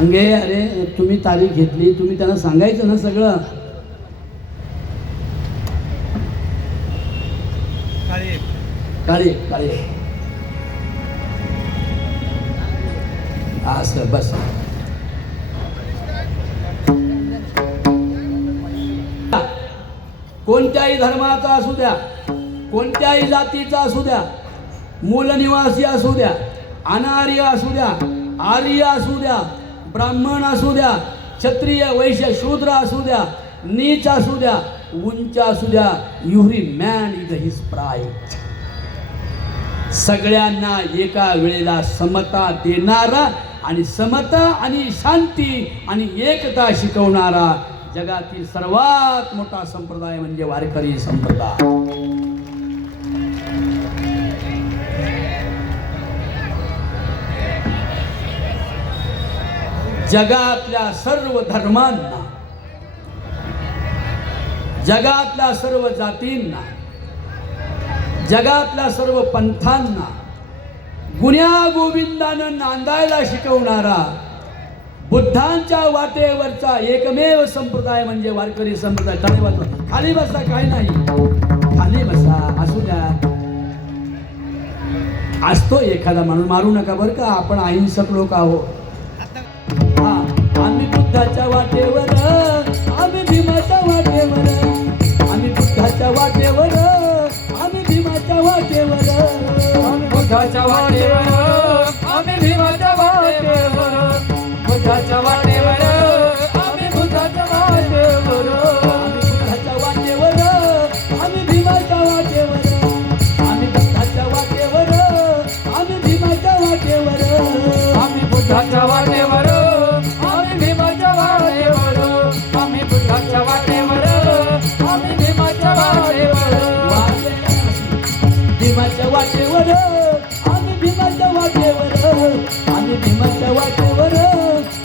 सांगे. अरे तुम्ही तारीख घेतली, तुम्ही त्यांना सांगायचं ना सगळं. काळे काळे असं बस. कोणत्याही धर्माचा असू द्या, कोणत्याही जातीचा असू द्या, मूल निवासी असू द्या, अनार्य असू द्या, आर्य असू द्या, ब्राह्मण असू द्या, क्षत्रिय वैश्य शूद्र असू द्या, नीच असू द्या, उंच असू द्या, every man is his pride. सगळ्यांना एका वेळेला समता देणारा आणि समता आणि शांती आणि एकता शिकवणारा जगातील सर्वात मोठा संप्रदाय म्हणजे वारकरी संप्रदाय. जगातल्या सर्व धर्मांना, जगातल्या सर्व जातींना, जगातल्या सर्व पंथांना गुण्या गोविंदानं नांदायला शिकवणारा बुद्धांच्या वाटेवरचा एकमेव संप्रदाय म्हणजे वारकरी संप्रदाय. खाली बसा, काय नाही, खाली बसा. असू द्या, असतो एखादा माणूस, मारू नका बरं का, आपण अहिंसक लोक आहोत. हा, आम्ही बुद्धाच्या वाटेवर, आम्ही भीमाच्या वाटेवर, आम्ही बुद्धाच्या वाटेवर, आम्ही भीमाच्या वाटेवर, आम्ही बुद्धाच्या वाटेवर, आम्ही भीमाच्या वाटेवर, बुद्धाच्या वाटेवर, आम्ही बुद्धाच्या वाटेवर, बुद्धाच्या वाटेवर, आम्ही भीमाच्या वाटेवर, आम्ही बुद्धाच्या वाटेवर, आम्ही भीमाच्या वाटेवर, आम्ही बुद्धाच्या वाटेवर, आम्ही भीमाच्या वाटेवर, आम्ही बुद्धाच्या वाटेवर, आम्ही भीमाच्या वाटेवर, भीमाच्या वाटेवर, आम्ही भीमाच्या वाटेवर, आम्ही भीमाच्या वाटेवर,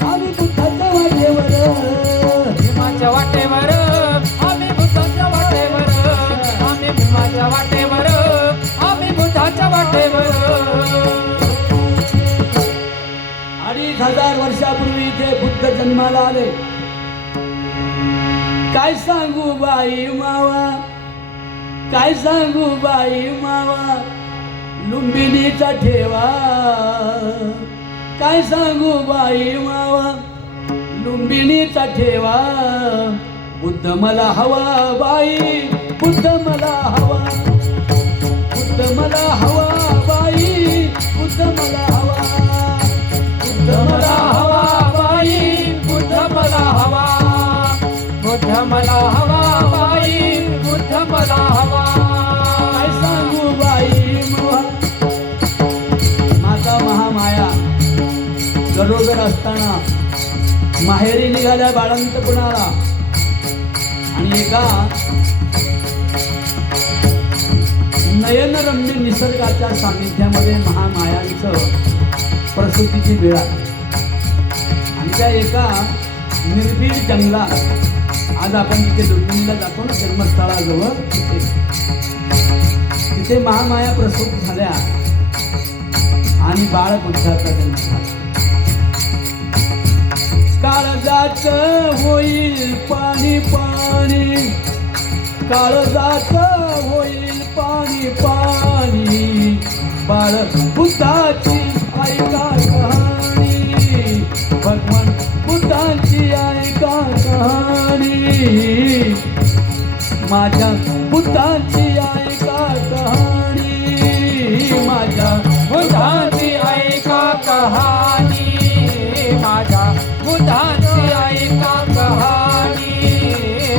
आम्ही बुद्धाच्या वाटेवर, भीमाच्या वाटेवर, आम्ही बुद्धाच्या वाटेवर, आम्ही भीमाच्या वाटेवर, आम्ही बुद्धाच्या वाटेवर. 2500 वर्षापूर्वी ते बुद्ध जन्माला आले. काय सांगू बाई मावा, काय सांगू बाई मावा, लुंबिनीचा ठेवा. काय सांगू बाई मावा, लुंबिनीचा ठेवा. बुद्ध मला हवा बाई, बुद्ध मला हवा, बुद्ध मला हवा बाई, बुद्ध मला हवा, बुद्ध मला हवा बाई, बुद्ध मला हवा, बुद्ध मला हवा बाई, बुद्ध मला हवा. काय सांगू बाई मावा. माता महामाया गरोदर असताना माहेरी निघाल्या बाळंतपणाला आणि एका नयनरम्य निसर्गाच्या सानिध्यामध्ये महामायांचं प्रसूतीची वेळ आली. आणि त्या एका निर्भीड जंगलात, आज आपण तिथे लुंबिनीला जातो ना जन्मस्थळाजवळ, तिथे महामाया प्रसूत झाल्या आणि बाळ बुद्धाचा जन्म झाला. काळजात होईल पाणी पाणी, काळजात होईल पाणी पाणी, बाळ बुद्धाची ऐका कहाणी, भगवान बुद्धाची ऐका कहाणी, माझ्या बुद्धाची ऐका कहाणी, माझ्या बुद्धाची ऐका कहाणी, माझ्या बुद्धाची ऐका कहाणी,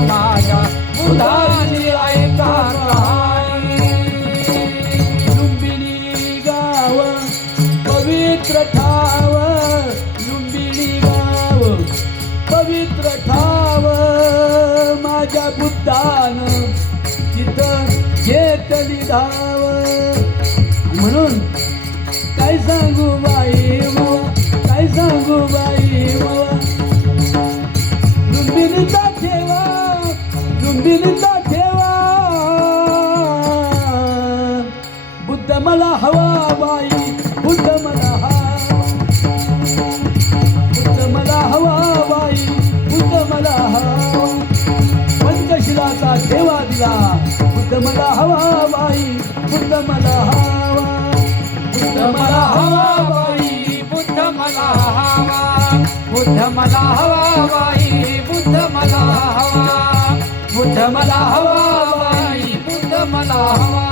माझ्या बुद्धाची ऐका कहाणी. लुंबिनी गाव पवित्र ठाव, लुंबिनी गाव पवित्र ठाव, माझ्या बुद्धानं तिथं घेतली धाव. म्हणून काय सांगू बाई मावा, काय सांगू बाई मावा, लुंबिनीचा ठेवा, लुंबिनीचा ठेवा. बुद्ध मला हवा बाई, बुद्ध मला हवा, बुद्ध मला मला हवा बाई, बुद्ध मला हवा, बुद्ध मला हवा बाई, बुद्ध मला हवा, बुद्ध मला हवा बाई, बुद्ध मला हवा, बुद्ध मला हवा बाई, बुद्ध मला हवा.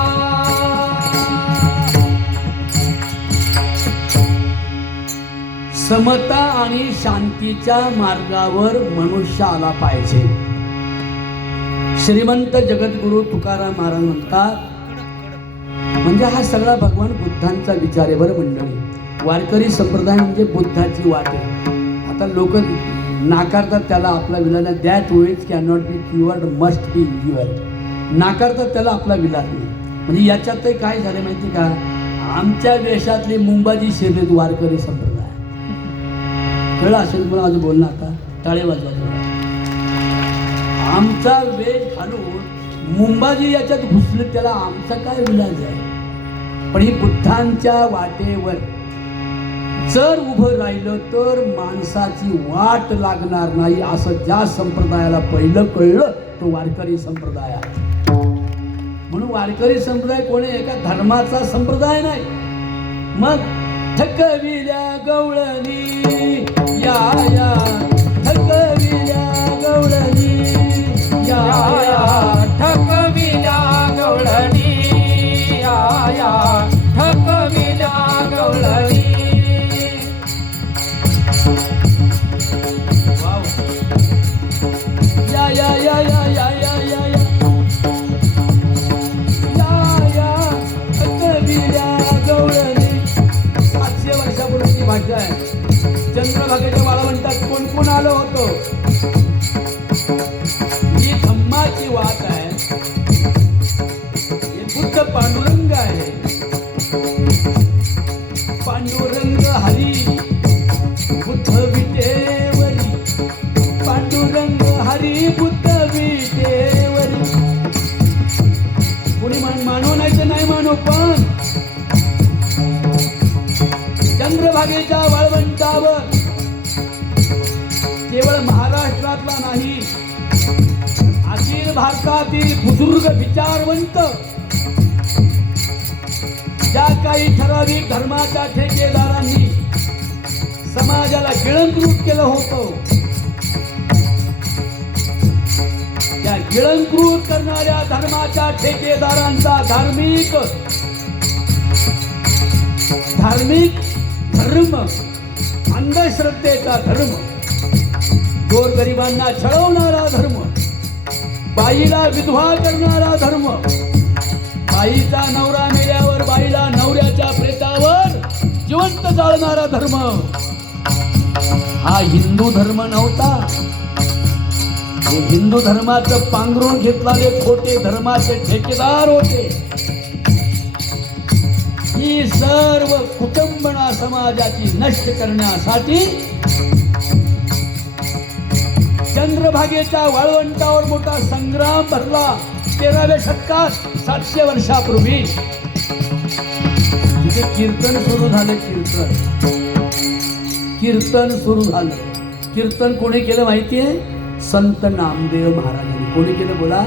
समता आणि शांतीच्या मार्गावर मनुष्य आला पाहिजे. श्रीमंत जगद्गुरु तुकाराम महाराज म्हणतात, म्हणजे हा सगळा भगवान बुद्धांचा विचार आहे बरं मंडळी. वारकरी संप्रदाय म्हणजे बुद्धाची वाट आहे. आता लोक नाकारतात त्याला, आपला विलास नाही. That which can not be cured, must be endured. नाकारतात त्याला, आपला विलास नाही. म्हणजे याच्यात काय झालं माहिती का, आमच्या देशातली मुंबाजी शर्यत वारकरी संप्रदाय. कळलं असेल मला माझं बोलणं. आता टाळे वाजवायचं. आमचा वेग घालून मुंबाजी याच्यात घुसले, त्याला आमचा काय विलाज आहे. पण ही बुद्धांच्या वाटेवर जर उभं राहिलं तर माणसाची वाट लागणार नाही, असं ज्या संप्रदायाला पहिलं कळलं तो वारकरी संप्रदाय आहे. म्हणून वारकरी संप्रदाय कोणी एका धर्माचा संप्रदाय नाही. मग थकविल्या गवळणी या या, थकविल्या गवळणी या या, ठकविल्या गवळणी या या, ठकविल्या गवळणी. या या या या या या या या या या, थकविल्या गवळणी. 700 वर्षापूर्वीची भाषा आहे. चंद्रभागेच्या वाळवंटात कोण कोण आलं होतं. ही धम्माची वाट आहे. हे बुद्ध पांडुरंग आहे. पांडुरंग हरी बुद्ध विटेवरी, पांडुरंग हरी बुद्ध विटेवरी. कोणी मानव नाही तर नाही मानव, पण चंद्रभागेच्या वाळवंटावर केवळ महाराष्ट्रातला नाही, अखिल भारतातील बुजुर्ग विचारवंत, ज्या काही ठराविक धर्माच्या ठेकेदारांनी समाजाला गिळंकृत केलं होतं, त्या गिळंकृत करणाऱ्या धर्माच्या ठेकेदारांचा धार्मिक धर्म, अंधश्रद्धेचा धर्म, गोरगरिबांना छळवणारा धर्म, बाईला विधवा करणारा धर्म, बाईचा नवरा मेल्यावर बाईला नवऱ्याच्या प्रेतावर जिवंत जाळणारा धर्म, हा हिंदू धर्म नव्हता. हे हिंदू धर्माचं पांघरून घेतलेले खोटे धर्माचे ठेकेदार होते. ही सर्व कुटुंबना समाजाची नष्ट करण्यासाठी चंद्रभागेच्या वाळवंटावर मोठा संग्राम भरला. 13व्या शतकात 700 वर्षापूर्वी तिथे कीर्तन सुरू झालं. कीर्तन सुरू झालं. कीर्तन कोणी केलं माहितीये? संत नामदेव महाराजांनी. कोणी केलं बोला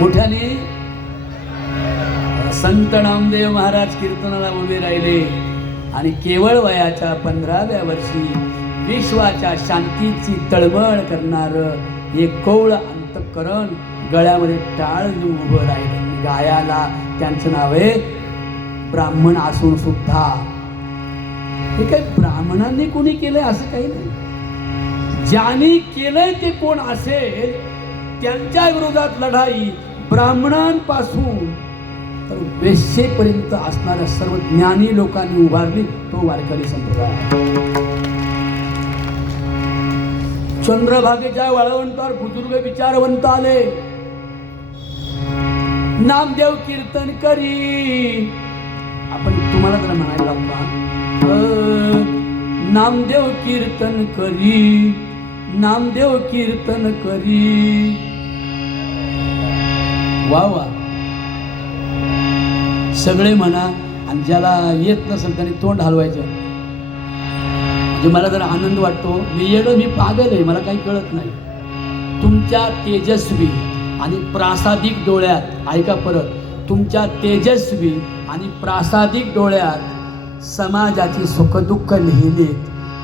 मोठ्याने? संत नामदेव महाराज कीर्तनाला उभे राहिले आणि केवळ वयाच्या 15व्या वर्षी विश्वाच्या शांतीची तळमळ करणारं एक कौळ अंतःकरण गळ्यामध्ये टाळ घेऊन उभं राहिलं. गायाला त्यांचं नाव आहे ब्राह्मण असून सुद्धा. हे काही ब्राह्मणांनी कोणी केलंय असं काही नाही. ज्यांनी केलंय ते कोण असेल त्यांच्या विरोधात लढाई ब्राह्मणांपासून तर वेश्येपर्यंत असणाऱ्या सर्व ज्ञानी लोकांनी उभारली. तो वारकरी संप्रदाय. चंद्रभागेच्या वाळवंटावर बुजुर्ग विचारवंत आले. नामदेव कीर्तन करी. आपण तुम्हाला जरा म्हणायला लागला, नामदेव कीर्तन करी, नामदेव कीर्तन करी. वा वा, सगळे म्हणा. आणि ज्याला येत नसेल त्याने तोंड हलवायचं. म्हणजे मला जरा आनंद वाटतो. मी येणं, मी पागल आहे, मला काही कळत नाही. तुमच्या तेजस्वी आणि प्रासादिक डोळ्यात, ऐका परत, तुमच्या तेजस्वी आणि प्रासादिक डोळ्यात समाजाची सुखदुःख लिहिलीत,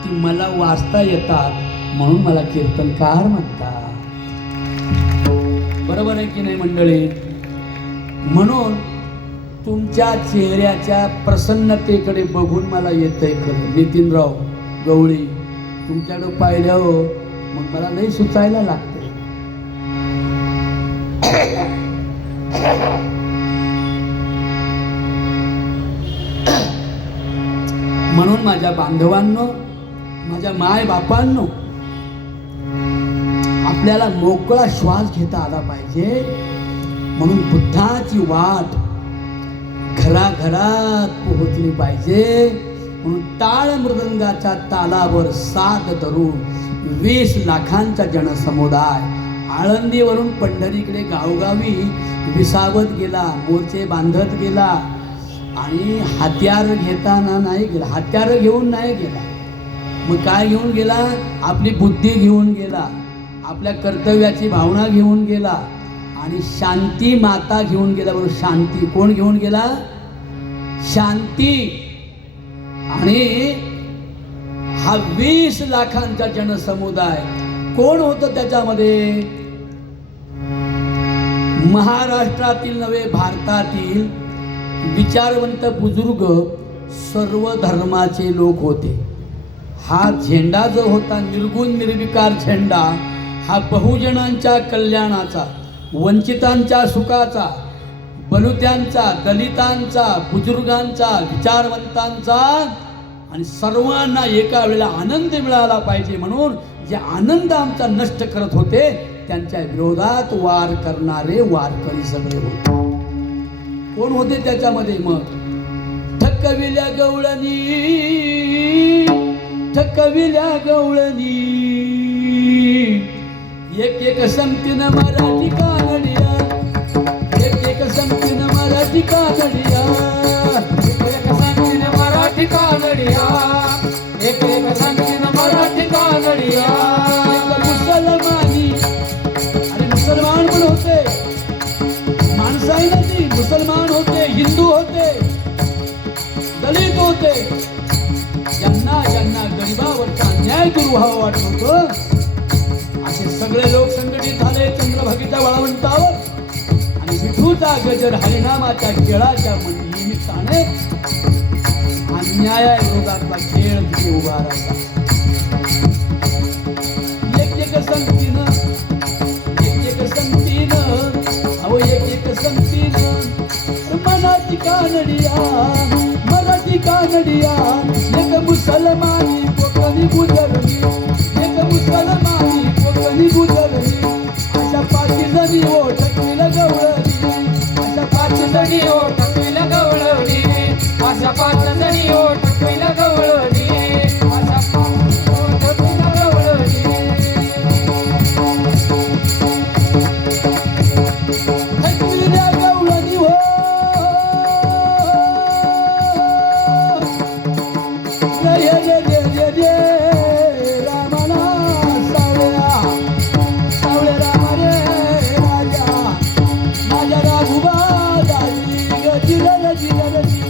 ती मला वाचता येतात, म्हणून मला कीर्तनकार म्हणतात. बरोबर आहे की नाही मंडळी? म्हणून तुमच्या चेहऱ्याच्या प्रसन्नतेकडे बघून मला येतंय खरं. नितीनराव गवळी, तुमच्याकडे पाहिलं हो, मग मला नाही सुचायला लागतं. म्हणून माझ्या बांधवांनो, माझ्या माय बापांनो, आपल्याला मोकळा श्वास घेता आला पाहिजे. म्हणून बुद्धाची वाट घराघरात पोहोचली पाहिजे. म्हणून टाळ मृदंगाच्या तालावर साथ धरून 20 लाखांचा जनसमुदाय आळंदीवरून पंढरीकडे गावोगावी विसावत गेला, मोर्चे बांधत गेला. आणि हत्यार घेताना नाही गेला, हत्यार घेऊन नाही गेला. मग काय घेऊन गेला? आपली बुद्धी घेऊन गेला, आपल्या कर्तव्याची भावना घेऊन गेला आणि शांती माता घेऊन गेला. बरोबर, शांती कोण घेऊन गेला? शांती. आणि हा 20 लाखांचा जनसमुदाय कोण होतं त्याच्यामध्ये? महाराष्ट्रातील नव्हे, भारतातील विचारवंत बुजुर्ग सर्व धर्माचे लोक होते. हा झेंडा जो होता, निर्गुण निर्विकार झेंडा, हा बहुजनांच्या कल्याणाचा, वंचितांच्या सुखाचा, बलुत्यांचा, दलितांचा, बुजुर्गांचा, विचारवंतांचा आणि सर्वांना एका वेळेला आनंद मिळाला पाहिजे म्हणून जे आनंद आमचा नष्ट करत होते, त्यांच्या विरोधात वार करणारे वारकरी सगळे होते. कोण होते त्याच्यामध्ये? मग ठकविल्या गवळणी, ठकविल्या गवळणी, एक एक संगतीनं मराठी कानडिया, एक एक संगतीनं मराठी कानडिया, एक एक संगतीनं मराठी कानडिया, एक एक संगतीनं मराठी कानडिया. मुसलमानी, अरे मुसलमान पण होते, माणसं आहे ना ती, मुसलमान होते, हिंदू होते, दलित होते. ज्यांना ज्यांना गरिबावरचा अन्याय दूर व्हावा वाटत होतं, असे सगळे लोक संघटित झाले चंद्रभागेच्या वाळवंटावर आणि विठूचा गजर हरिनामाच्या केळाच्या निमित्ताने अन्यायाविरोधातला खेळ तिथे उभा राहिला. एक एक संगतीनं, एक एक संगतीनं, अहो एक एक संगतीनं मराठी कानडिया, मराठी कानडिया, एक मुसलमानी कोकणी गुजरली, एक मुसलमानी कोकणी गुजरली. अशा 5 जणी ओ ठकविल्या गवळणी, अशा 5 जणी ओ ठकविल्या गवळणी, अशा 5 जणी ओ ठकविल्या गवळणी, अशा 5 ओ ठकविल्या गवळणी. ठकविल्या गवळणी हो, जय जय जय जय जय रामाला सावळ्या, सावळे राम रे राजा, माझ्या राघुबा दाजी गजी रजी रजी,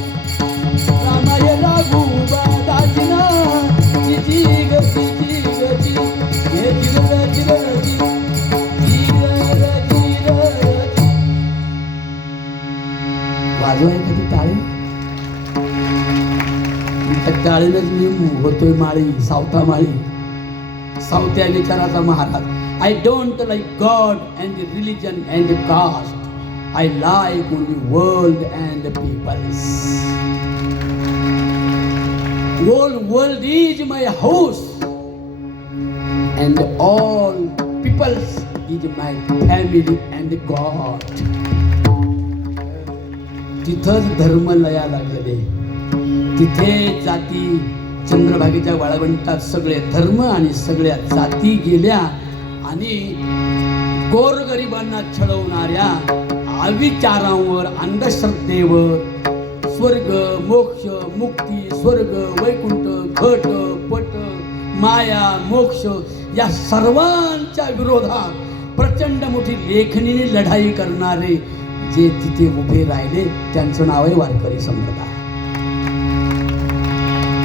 रामाय राघुबा दाजी ना, जिजी गजी गजी, हे जिर रजी रजी, जिर रजी रजी. वाजवाय कधी टाळी? त्या टाळीनच मी होतोय माळी, सावता माळी, सावत्या विचाराचा महाराज. I don't like god and the religion and the caste, I like only world and the peoples. Whole world is my house and all peoples is my family and God. तिथंच धर्म लयाला गेले, तिथे जाती चंद्रभागेच्या वाळवंटात सगळे धर्म आणि सगळ्या जाती गेल्या आणि गोरगरिबांना छळवणाऱ्या अविचारांवर, अंधश्रद्धेवर, स्वर्ग मोक्ष मुक्ती, स्वर्ग वैकुंठ, घट पट माया मोक्ष या सर्वांच्या विरोधात प्रचंड मोठी लेखणीने लढाई करणारे जे तिथे उभे राहिले त्यांचं नाव आहे वारकरी संप्रदाय.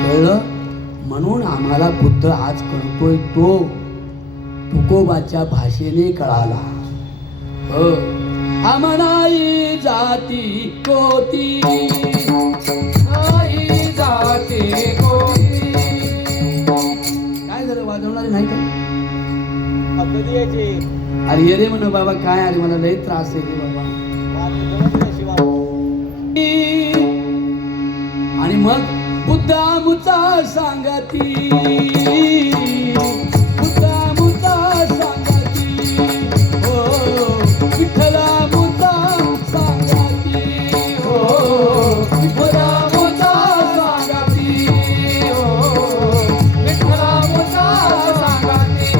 कळलं? म्हणून आम्हाला बुद्ध आज कळतोय तो तुकोबाच्या भाषेने कळाला. आमनाई जाती कोती, नाही जाते कोणी. काय झालं वाजवणारे नाही का? कधी यायचे अरे ये रे म्हणा बाबा, काय अरे मला लय त्रास आहे रे बाबा. आणि मग बुद्धामुचा सांगती, बुद्धामुचा सांगती, हो विठ्ठलामुचा सांगती, हो बुद्धामुचा सांगती, हो विठ्ठलामुचा सांगती,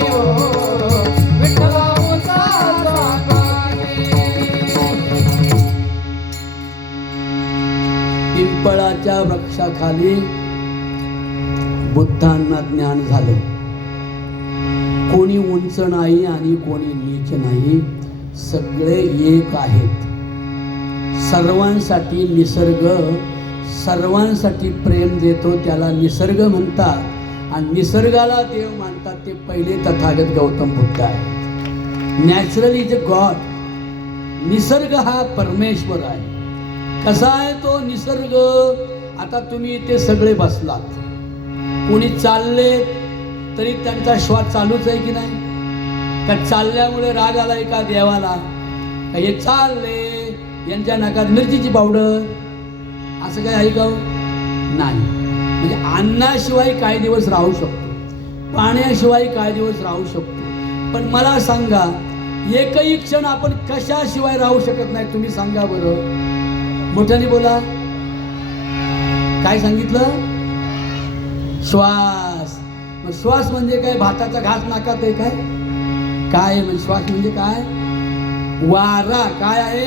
हो विठ्ठलामुचा सांगती. पिंपळाच्या वृक्षाखाली बुद्धांना ज्ञान झालं. कोणी उंच नाही आणि कोणी नीच नाही, सगळे एक आहेत. सर्वांसाठी निसर्ग सर्वांसाठी प्रेम देतो, त्याला निसर्ग म्हणतात. आणि निसर्गाला देव मानतात ते पहिले तथागत गौतम बुद्ध आहेत. Natural is a God. निसर्ग हा परमेश्वर आहे. कसा आहे तो निसर्ग? आता तुम्ही इथे सगळे बसलात, कोणी चालले तरी त्यांचा श्वास चालूच आहे की नाही? का चालल्यामुळे राग आलाय का देवाला? का हे चालले यांच्या नाकात मिरचीची पावडर, असं काय आहे का? नाही. म्हणजे अन्नाशिवाय काही दिवस राहू शकतो, पाण्याशिवाय काही दिवस राहू शकतो. पण मला सांगा, एकही क्षण आपण कशाशिवाय राहू शकत नाही? तुम्ही सांगा बरं, मोठ्याने बोला. काय सांगितलं? श्वास. मग श्वास म्हणजे काय? भाताचा घास नाकात आहे काय? काय म्हणजे श्वास म्हणजे काय? वारा. काय आहे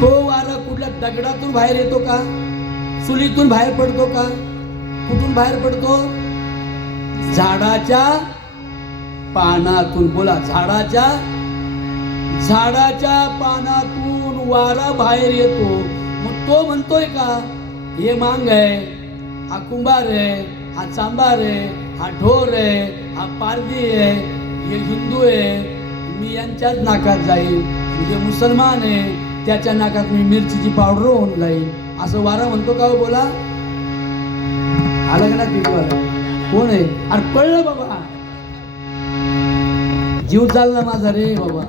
तो वारा? कुठल्या दगडातून बाहेर येतो का? चुलीतून बाहेर पडतो का? कुठून बाहेर पडतो? झाडाच्या पानातून. बोला, झाडाच्या पानातून वारा बाहेर येतो. मग तो म्हणतोय का हे मांग आहे, हा कुंभार आहे, हा चांभार आहे, हा ढोर आहे, हा पारधी आहे, हे हिंदू आहे, मी यांच्याच नाकात जाईल. जे मुसलमान आहे त्याच्या नाकात मी मिरचीची पावडर होऊन जाईल, असं वारा म्हणतो का? बोला. आलं का ना पिकवाला? कोण आहे? अरे पडलं बाबा, जीव चालला माझा रे बाबा.